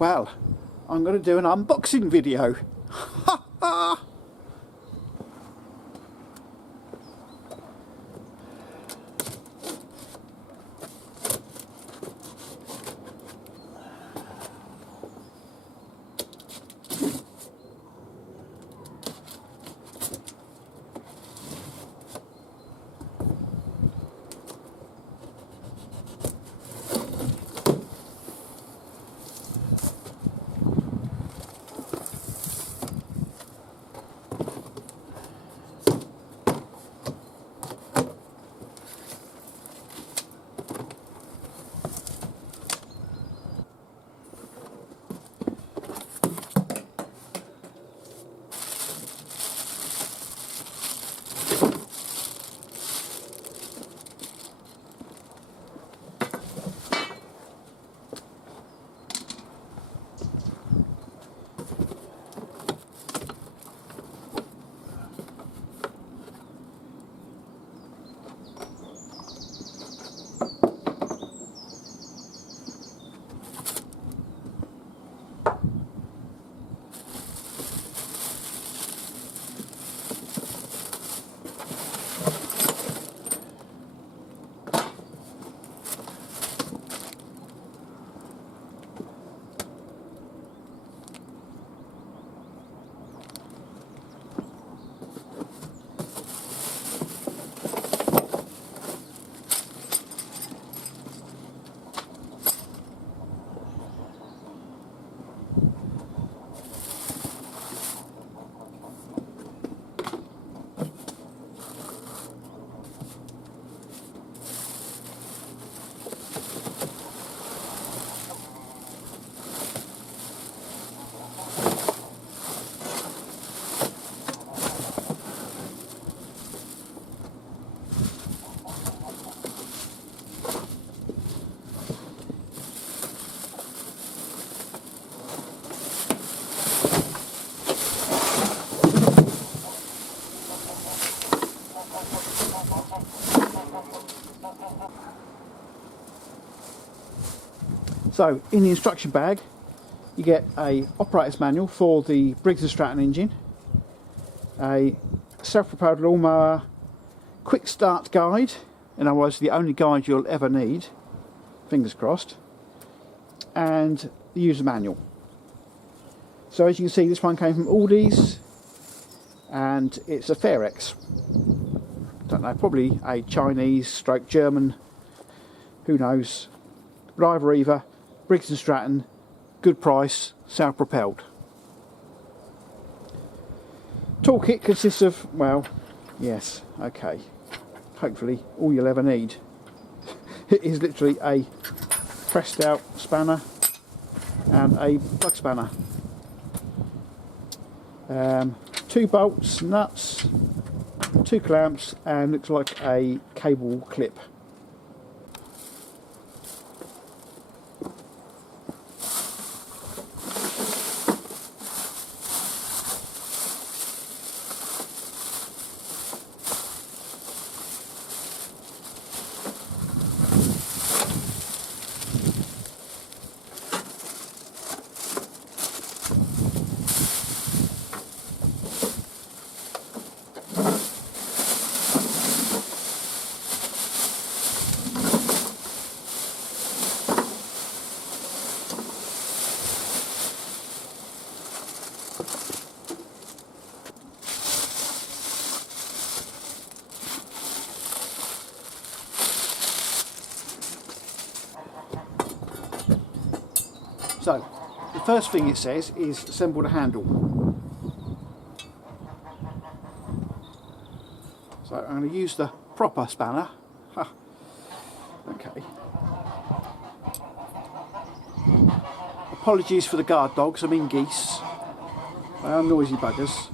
Well, I'm going to do an unboxing video. Ha ha! So in the instruction bag you get a operator's manual for the Briggs Stratton engine, a self-propelled lawnmower quick start guide, in other words the only guide you'll ever need, fingers crossed, and the user manual. So as you can see, this one came from Aldi's and it's a Ferrex. Don't know, probably a Chinese stroke German, who knows, but either Briggs Stratton, good price, self-propelled. Toolkit consists of, well, yes, okay, hopefully all you'll ever need. It is literally a pressed out spanner and a plug spanner. 2 bolts, nuts, 2 clamps, and looks like a cable clip. So, the first thing it says is assemble the handle. So I'm going to use the proper spanner. Okay. Apologies for the guard dogs, I mean geese. They are noisy buggers.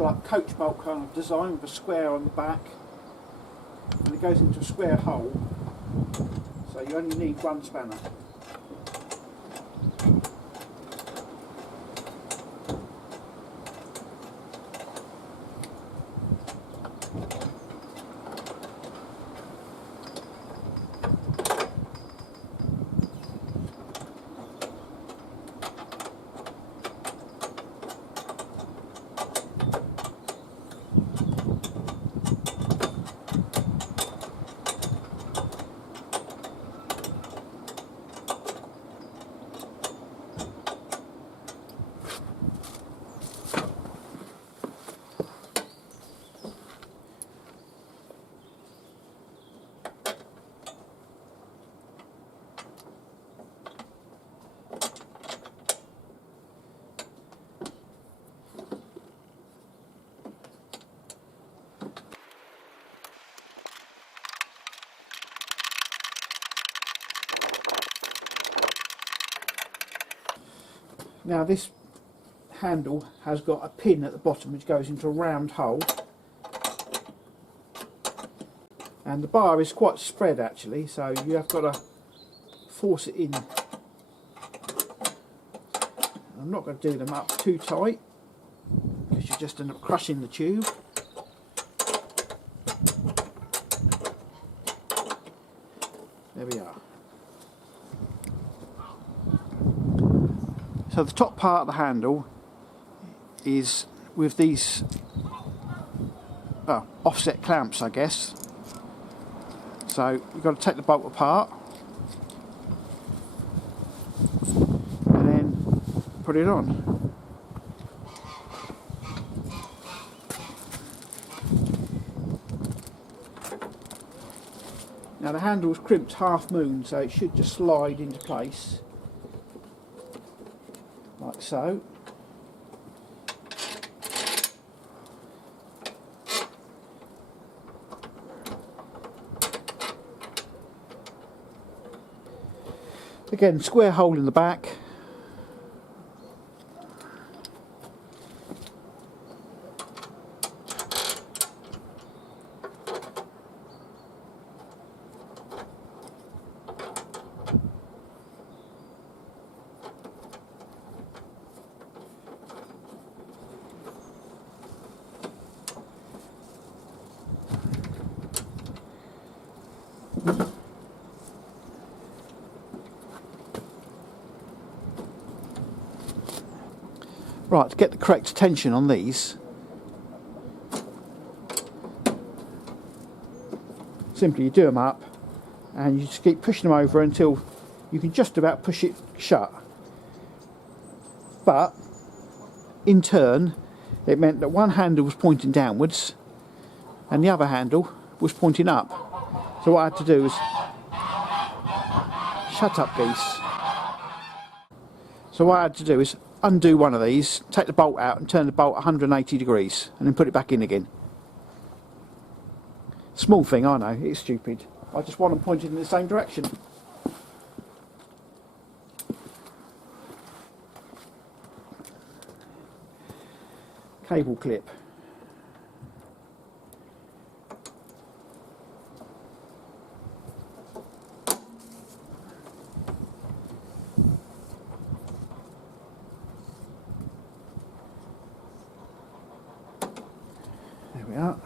like coach bolt kind of design with a square on the back, and it goes into a square hole, so you only need one spanner. Now this handle has got a pin at the bottom which goes into a round hole, and the bar is quite spread actually, so you have got to force it in. I'm not going to do them up too tight because you just end up crushing the tube. There we are. So the top part of the handle is with these offset clamps, I guess. So you've got to take the bolt apart and then put it on. Now the handle's crimped half moon, so it should just slide into place. Like so. Again, square hole in the back. Right, to get the correct tension on these, simply you do them up and you just keep pushing them over until you can just about push it shut. But in turn it meant that one handle was pointing downwards and the other handle was pointing up. So what I had to do was shut up, geese. So what I had to do is undo one of these, take the bolt out and turn the bolt 180 degrees and then put it back in again. Small thing, I know, it's stupid. I just want them pointed in the same direction. Cable clip. There we are.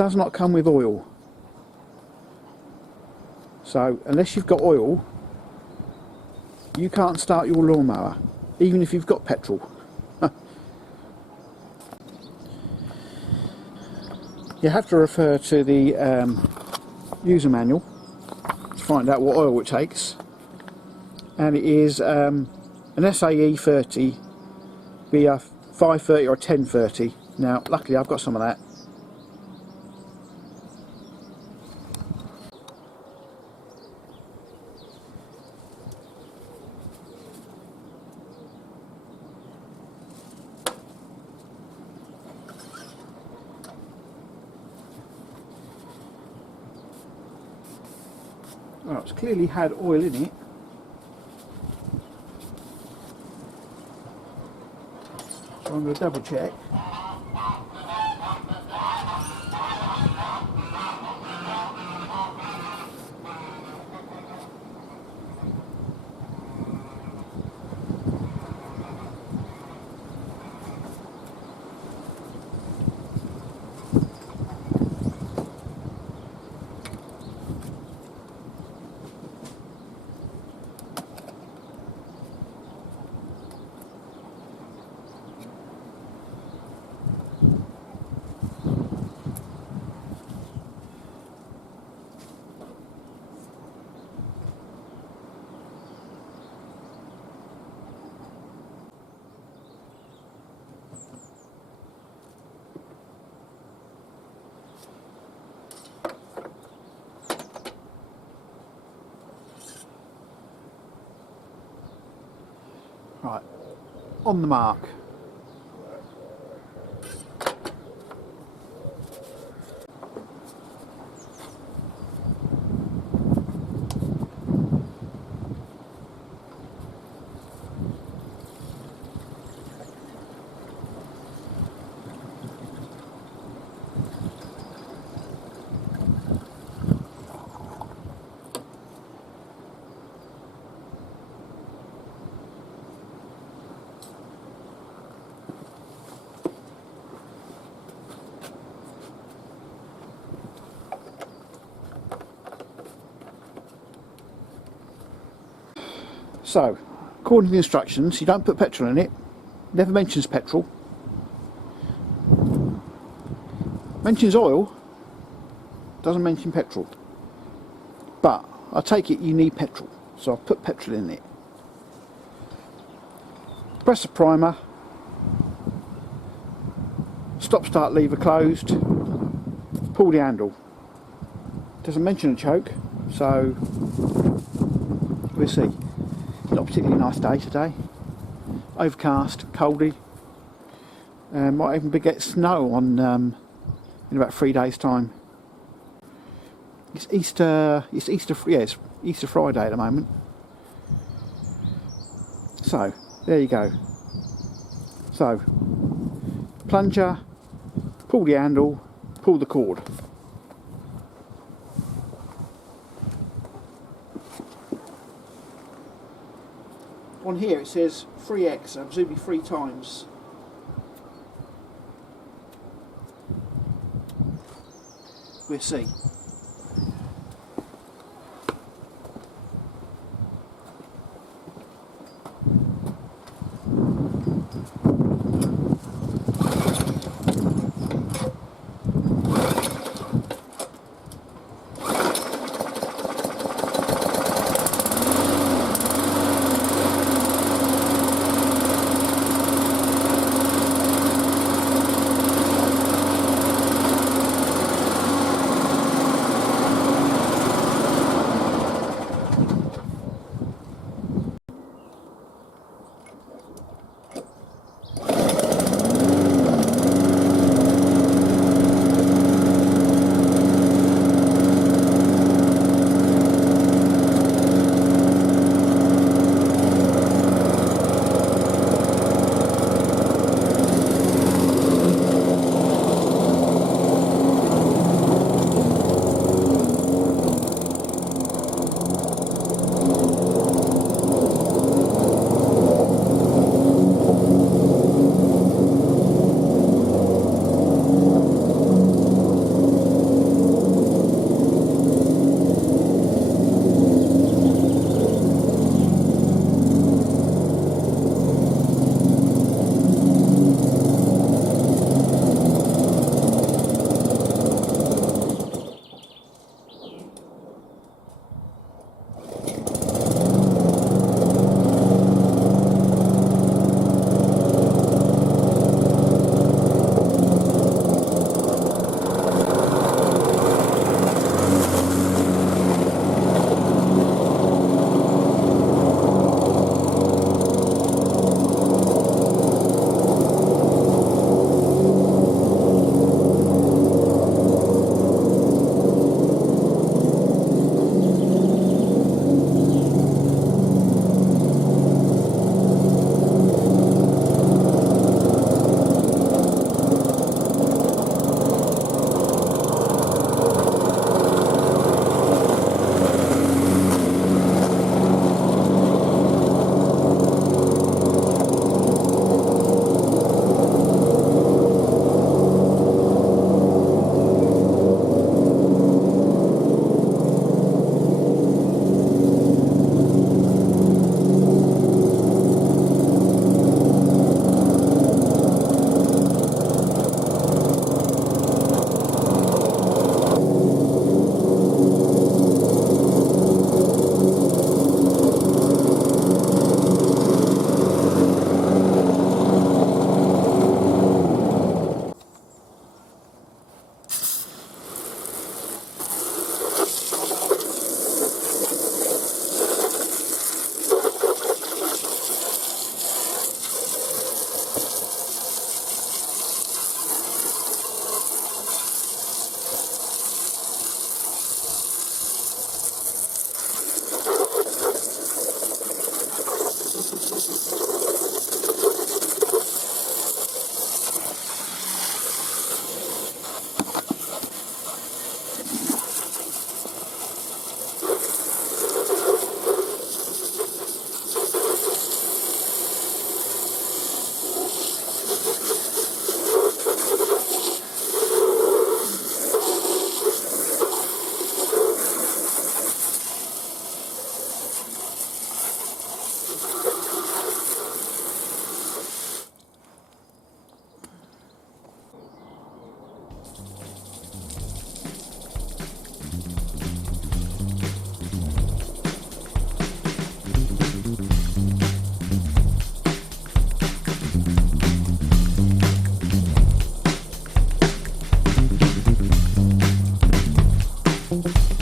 does not come with oil. So unless you've got oil, you can't start your lawnmower, even if you've got petrol. You have to refer to the user manual to find out what oil it takes, and it is an SAE 30, be a 530 or 1030. Now luckily I've got some of that. Well, it's clearly had oil in it. So I'm going to double check. Right, on the mark. So, according to the instructions, you don't put petrol in it. Never mentions petrol. Mentions oil. Doesn't mention petrol. But I take it you need petrol, so I've put petrol in it. Press the primer. Stop start lever closed. Pull the handle. Doesn't mention a choke, so we'll see. Not a particularly nice day today. Overcast, coldy. Might even get snow on in about 3 days' time. It's Easter. It's Easter Friday at the moment. So there you go. So plunger, pull the handle, pull the cord. On here it says 3x, so presumably 3 times. We'll see. it.